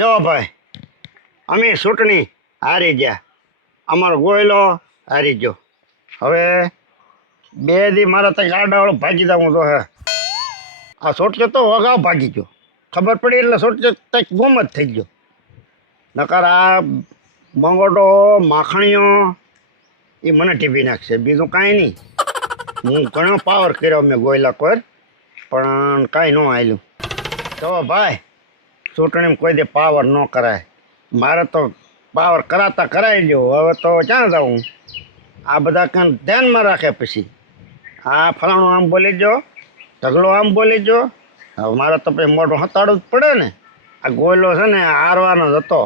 જો ભાઈ અમે ચૂંટણી હારી ગયા, અમારો ગોયલો હારી ગયો. હવે 2 દી મારા તક આડાવાળો ભાગી જવું તો હે. આ સોટકે તો અગાઉ ભાગી ગયો, ખબર પડી એટલે સોટકે તક ગુમ જ થઈ ગયો. નકર આ બંગોટો માખણીઓ એ મને ટીપી નાખશે, બીજું કાંઈ નહીં. હું ઘણો પાવર કર્યો મેં ગોયલા કોઈ, પણ કાંઈ ન હાલ્યું. તો ભાઈ ચૂંટણીમાં કોઈ દે પાવર ન કરાય, મારે તો પાવર કરાતા કરાવી લ્યો. હવે તો ક્યાં જાઉં? આ બધા કાંઈ ધ્યાનમાં રાખે પછી આ ફલાણું આમ બોલી જો, ઢગલો આમ બોલી જો. હવે મારે તો પછી મોઢું હતાડવું જ પડે ને. આ ગોયલો છે ને હારવાનો જ હતો,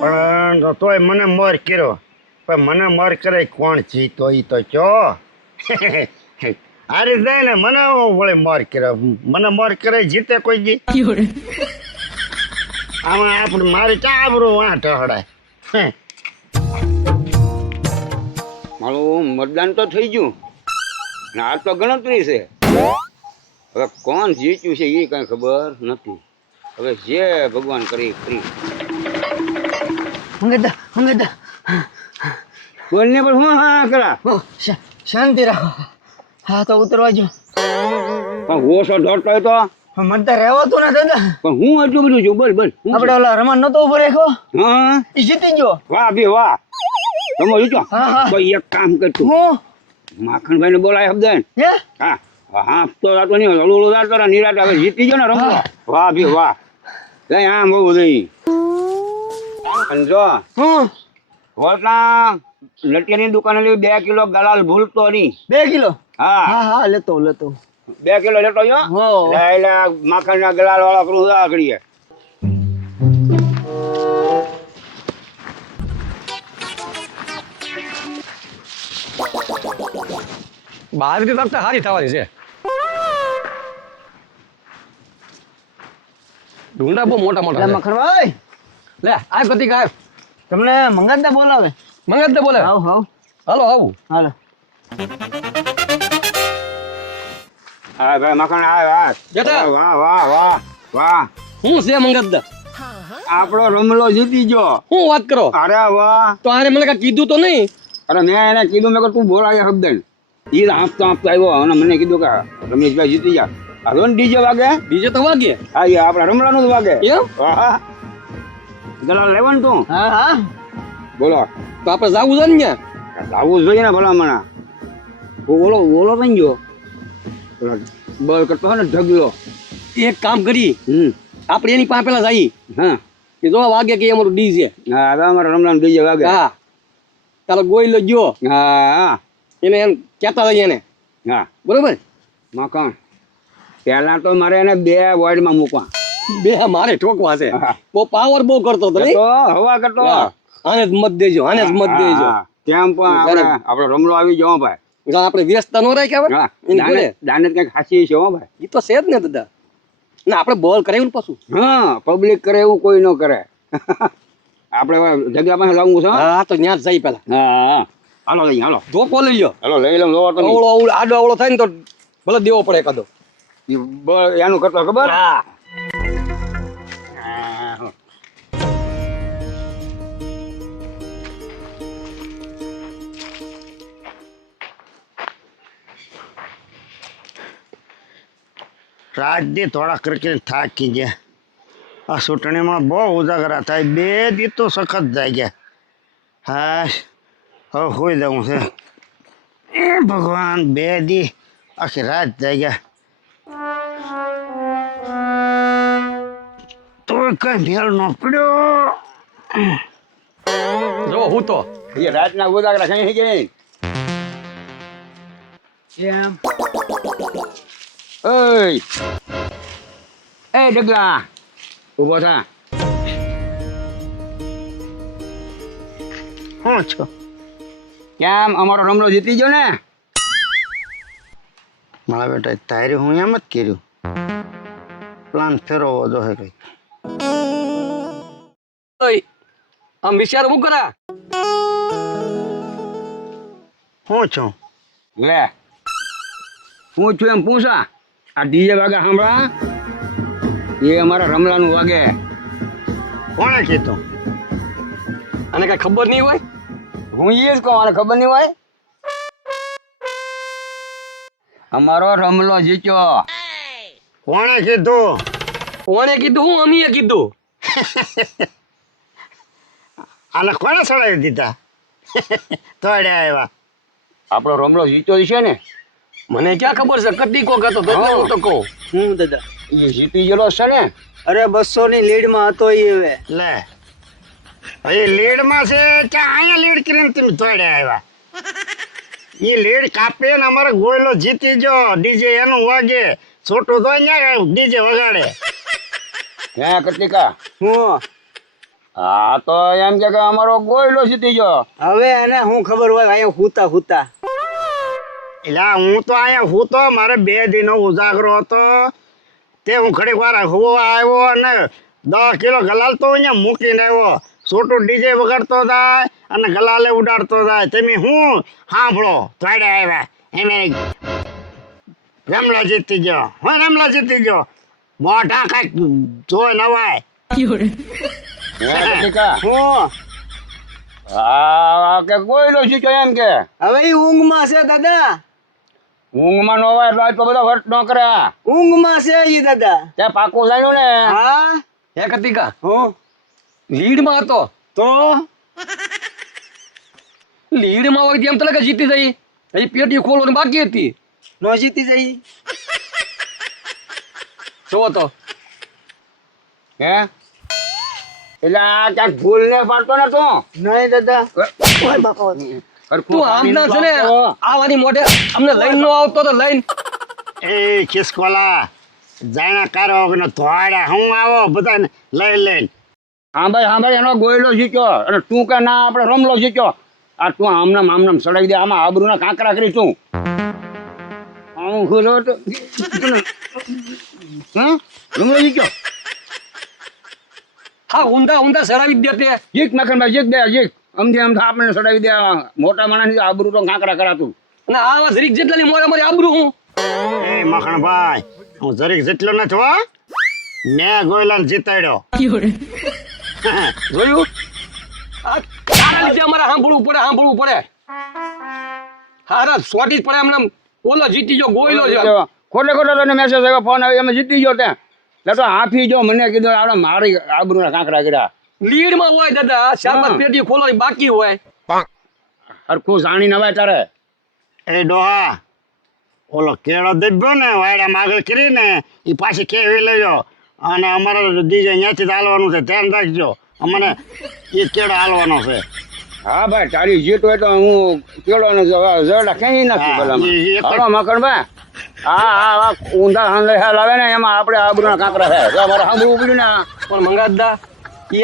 પણ તોય મને મોર કર્યો. પણ મને મોર કરે કોણ જીતો એ તો ચો હારી જાય ને મને વળે મોર કર્યો. મને મોર કરે જીતે કોઈ જી? આમાં આપણે મારી ક્યાં આબરું વાં ઢહડાય. મારું મતદાન તો થઈ ગયું ને આ તો ગણતરી છે. હવે કોણ જીત્યું છે એ કાંઈ ખબર નથી. હવે જે ભગવાન કરી કરી. મંગદા બોલને પણ હું હા કરા શાંતિ રાખો. હા તો ઉતરવા જો. પણ ઓછો દોડતો હોય તો મતદાર રહેવાતું ને દાદા. પણ હું એટલું બધું છું. બોલ બોલ આપણે ઓલા રમણ નતો ઉભો રાખ્યો, હા એ જીતી ગયો. વાહ બે વાહ. તમે જીતો. હા હા કોઈ એક કામ કરતું હું માખણભાઈ ને બોલાય શબ્દ હે હા હા તો રાતો નહીં હળું રાતો નિરાટ હવે જીતી ગયો ને રમતો. વાહ ભી વાહ. લઈ આમ બહુ નહીં સમજો. હું વોટના લટિયાની દુકાને લઈ 2 કિલો ગલાલ ભૂલતો નહીં. 2 કિલો. હા હા હા લેતો 2 કિલો લેતો જો. હો એટલે માખણના ગલાલ વાળા કરું ઉદા કરીએ. બહાર બી વખત સારી થવાની છે. ડુંડા બહુ મોટા મોટા છે. મખણભાઈ લે આ ગતિ ગાય તમને મંગદા બોલાવે. મંગત દે બોલે. હાવ હાવ હાલો આવું. હાલો. હા ભાઈ માખણ હા જતા. વાહ વાહ વાહ વાહ. હું છે મંગત દે? આપણો રમલો જીતી ગયો. હું વાત કરો? અરે વાહ. તો આને મને કાંઈ કીધું તો નહીં. અરે મેં એને કીધું મેં તું બોલાય શબ્દ એ આપતો આવ્યો અને મને કીધું કે રમેશભાઈ જીતી ગયા. હવે ડીજે વાગે. બીજે તો વાગે. હા એ આપણા રમલાનું જ વાગે. એમ? વાહ ગલા લેવાનું તું હા હા બોલો. તો આપણે જાવું છે ને ત્યાં? આવું જોઈએ ને ભલામણા. બોલો બોલો થઈ ગયો બળ કરતો હોય ને ઢગલો. એક કામ કરી, આપણે એની પાસે પેલા જઈએ હા કે જો વાગે કે અમારું ડી છે. હા હવે અમારા રમલાનું ડીજે વાગે. હા ચાલો ગોઈ લો જો હા એને એમ કહેતા રહીએ એને. હા બરોબર. મકાન પહેલા તો મારે એને 2 વોર્ડમાં મૂકવા. બે મારે ઠોકવા છે. હા. બહુ પાવર બહુ કરતો હતો નહીં? તો હવા કરતો. આને જ મત દેજો, આને જ મત દેજો. હા, કેમ પણ આપણે રમલો આવી જાવ ભાઈ. જો આપણે વ્યસ્ત ન રાખ્યા હોય હા એની જોડે. દાને કઈક હાસી છે હો ભાઈ. એ તો છે જ ને દાદા. ના આપણે બોલ કરાવ્યું ને પાછું. હા પબ્લિક કરે એવું કોઈ ન કરે. આપણે જગ્યા પાસે લાવવું છે. હા તો ત્યાં જ જઈ પેલા. હા હાલો લઈ હાલો. ધોકો લઈ લો. હાલો લઈ લઉં જોવો તો નહીં. અવળો આડો અવળો થાય ને તો ભલે દેવો પડે એકાદો. એનું કરતો ખબર. હા રાત દી થોડા કરીને થાકી ગયા. આ ચૂંટણીમાં બહુ ઉજાગરા થાય. 2 દી તો સખત જાય ગયા. હા હવે હોઈ જવું છે. એ ભગવાન 2 દી આખી રાત જાય ગયા. તો કઈ મેળ ન પડ્યો. જો હું તો એ રાતના ઉજાગરા કઈ ગઈ. એમ એ ડગલા ઉભો થા. શું છો? કેમ અમારો રમલો જીતી ગયો ને? મારા બેટા તારે હું એમ જ કર્યું. પ્લાન ફેરવવો જોઈએ કઈ. ઓય આમ વિચાર હું કરા. શું છું? લે હું છું એમ પૂછા. આ ડીજે વાગે સાંભળા એ અમારા રમલાનું વાગે. કોણે કીધું? અને કઈ ખબર નહીં હોય? હું એ જ કહું, આને ખબર નહીં હોય. અમારો રમલો જીત્યો. કોણે કીધું? કોણે કીધું? હું અમીએ કીધું. આને કોણે ચડાવી દીધા? તોડે આવ્યા. આપણો રમલો જીત્યો છે ને, મને ક્યાં ખબર છે? કતીકો હતો તો એટલે હું તો કહું. હું દાદા એ જીતી ગયેલો છે ને. અરે 200 ની લીડમાં હતો એ હવે લે એ લીડમાં છે કે અહીંયા લીડ કરીને તમે તોડે આવ્યા? એ લીડ કાપે ને અમારો ગોયલો જીતી ગયો. ડીજે એનું વાગે, છોટું તો અહીંયા ડીજે વગાડે. હે કતિકા, હું હા તો એમ કે અમારો ગોયલો જીતી ગયો. હવે એને હું ખબર હોય અહીંયા હુતા હુતા એટલે હું તો અહીંયા હું તો મારે 2 દિનો ઉજાગરો હતો તે હું ઘડીક વાર હોવા આવ્યો અને 10 કિલો ગલાલ તો અહીંયા મૂકીને આવ્યો. છોટું ડીજે વગાડતો જાય અને ગલાલે ઉડાડતો જાય. તમે હું સાંભળો તોડે આવ્યા એમે રમલા જીતી ગયો. હું રમલા જીતી ગયો. મોઢા કાંઈક જોઈ નવાય. હે કતિકા, હું હા કે ગોયલો જીત્યો એમ કે. હવે ઈ ઊંઘમાં છે દાદા ઊંઘમાં નો હોય એટલે આટલો બધો વર્ત ન કરે. ઊંઘમાં છે ઈ દાદા ત્યાં પાકું લાગ્યું ને. હા હે કતિકા, હું લીડમાં હતો. તો લીડમાં હોય એમ તો લાગે જીતી જઈ. હજી પેટી ખોલવાની બાકી હતી. નો જીતી જઈ જોવો તો. હે એટલે આ ક્યાંક ભૂલ ને પાડતો ને તું. નહીં દાદા ઓય બાપા તું આમના છે ને આવાની મોઢે અમને લઈને નો આવતો તો લઈને. એ ખિસકોલા જાણા કારો વગરનો ધોળા હું આવો બધાને લઈ લઈને. હા ભાઈ એનો ગોયલો જીત્યો અને તું કે ના આપણે રમલો જીત્યો. આ તું આમનામ સડાવી દે. આમાં આબરૂના કાંકરા કરી તું. આમ ખુલો તો હા રમલો જીત્યો. હા ઊંધા સરાવી જ દે તે. જીત મખનભાઈ જીત દે જીત. અમથી આમ આપણે સડાવી દે. મોટા માણસ આબરૂ તો કાંકરા કરાતું. અને આવા જરીક જેટલાની મોરે આબરૂ હું. એ મખણભાઈ હું જરીક જેટલો નથી હો. મેં ગોયલાને જીતાડ્યો. જોયું? આ તારા લીધે અમારે સાંભળવું પડે. હારા સોટી જ પડે એમને. ઓલો જીતી ગયો ગોયલો છે. ખોટે તને મેસેજ આવ્યો, ફોન આવ્યો, એમાં જીતી ગયો ત્યાં. એટલે તો હાફી જો મને કીધું આપણે મારી આબરૂના કાંકરા કર્યા. લીડમાં હોય દાદા. 4-5 પેટી ખોલવાની બાકી હોય. હરખું જાણી નવાય તારે. એ ડોહા ઓલો કેળો દબ્યો ને વાયડામાં આગળ કરીને એ પાછી કેવી લેજો અને અમારે ડીજે ત્યાંથી જ હાલવાનું છે. ધ્યાન રાખજો. અમને એ કેળો હાલવાનો છે. હા ભાઈ તારી જીત હોય તો હું કેળો ને જરડા ક્યાંય નથી હા, પેલામાં. એ એક જ- હાલો મકરભાઈ. હા ઊંધા હાંલે હાલ આવે ને એમાં આપણે આબરૂના કાંકરા છે. જો અમારે સાંભળવું પડ્યું ને. પણ મંગાદા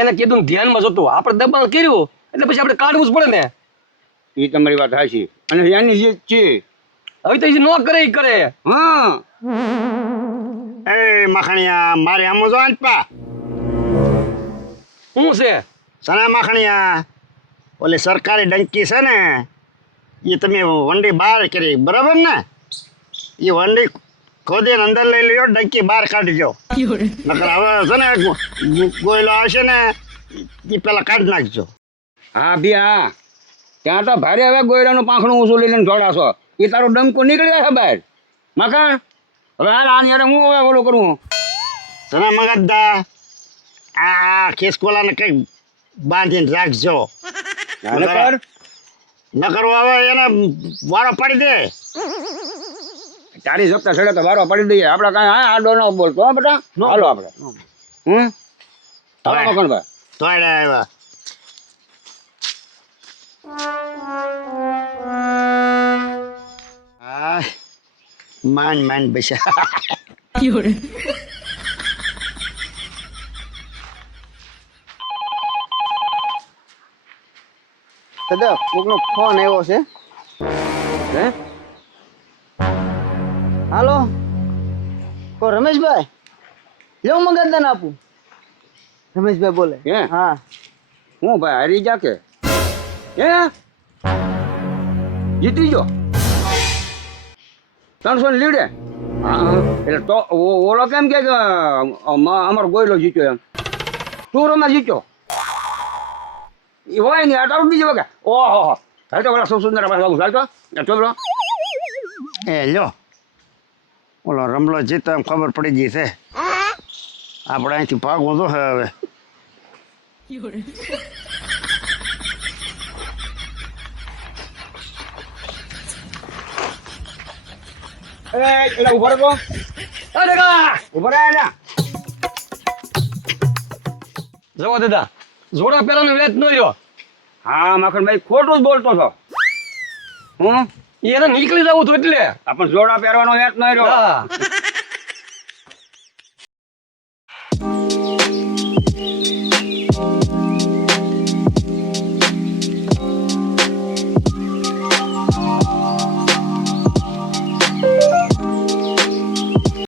એને કીધું ને ધ્યાનમાં જતું. આપણે દબાણ કર્યું એટલે પછી આપણે કાઢવું જ પડે ને. એ તમારી વાત સાચી અને એની જીત છે. હવે તો એ ન કરે ઈ કરે. હા એ મખણિયા મારે આમ જો આંચપા શું છે? સના મખણિયા ઓલી સરકારી ડંકી છે ને એ તમે વંડી બહાર કરી બરાબર ને? એ વંડી ખોદીને અંદર લઈ લ્યો, ડંકી બહાર કાઢજો. નકર હવે છે ને ગોયલો આવશે ને એ પેલા કાઢી નાખજો. હા ભી હા ત્યાં તો ભારે હવે ગોયરાનું પાંખણું ઊંચું લઈને જોડાશો. એ તારો ડંકો નીકળી જાય બહાર. મકાન હવે હાલ આની અરે હું હવે ઓલું કરું. સના મગજદા આ ખિસકોલાને કંઈક બાંધીને રાખજો. નકર નકર હવે એને વારો પડી દે. તારી સપ્તાહ છેડે તો વારો પડી દઈએ આપણે કાંઈ. હા આડો ન બોલતો હા બેટા. હાલો આપણે હાલો મકનભાઈ. તોડે આવ્યા. હા માંડ બેસા. દાદા કોકનો ફોન આવ્યો છે. હે હાલો કો રમેશભાઈ લ્યો મંગાદાન આપું. રમેશભાઈ બોલે. હે? હા હું ભાઈ હારી જા કે હે જીતી ગયો 300 ની લીડે. હા એટલે તો ઓલો કેમ કે અમારો ગોયલો જીત્યો એમ. તું રમત જીત્યો એ હોય ને આ તારું બીજી વખત ઓહો હાલ તો ઓલા સુંદર પાસે આવું ચાલતો ચોબલો એ લ્યો ઓલો રમલો જીતો એમ ખબર પડી ગઈ છે આપણે અહીંથી ભાગવું તો હવે એટલે ઉભો રહો અરે કા ઉભો રહે ને જવા દાદા જોડા પેલાનો વેચ ન રહ્યો હા માખણભાઈ ખોટું જ બોલતો છો હું એને નીકળી જવું હતું એટલે આપણ જોડા પહેરવાનો યાદ નહીં રહ્યો હા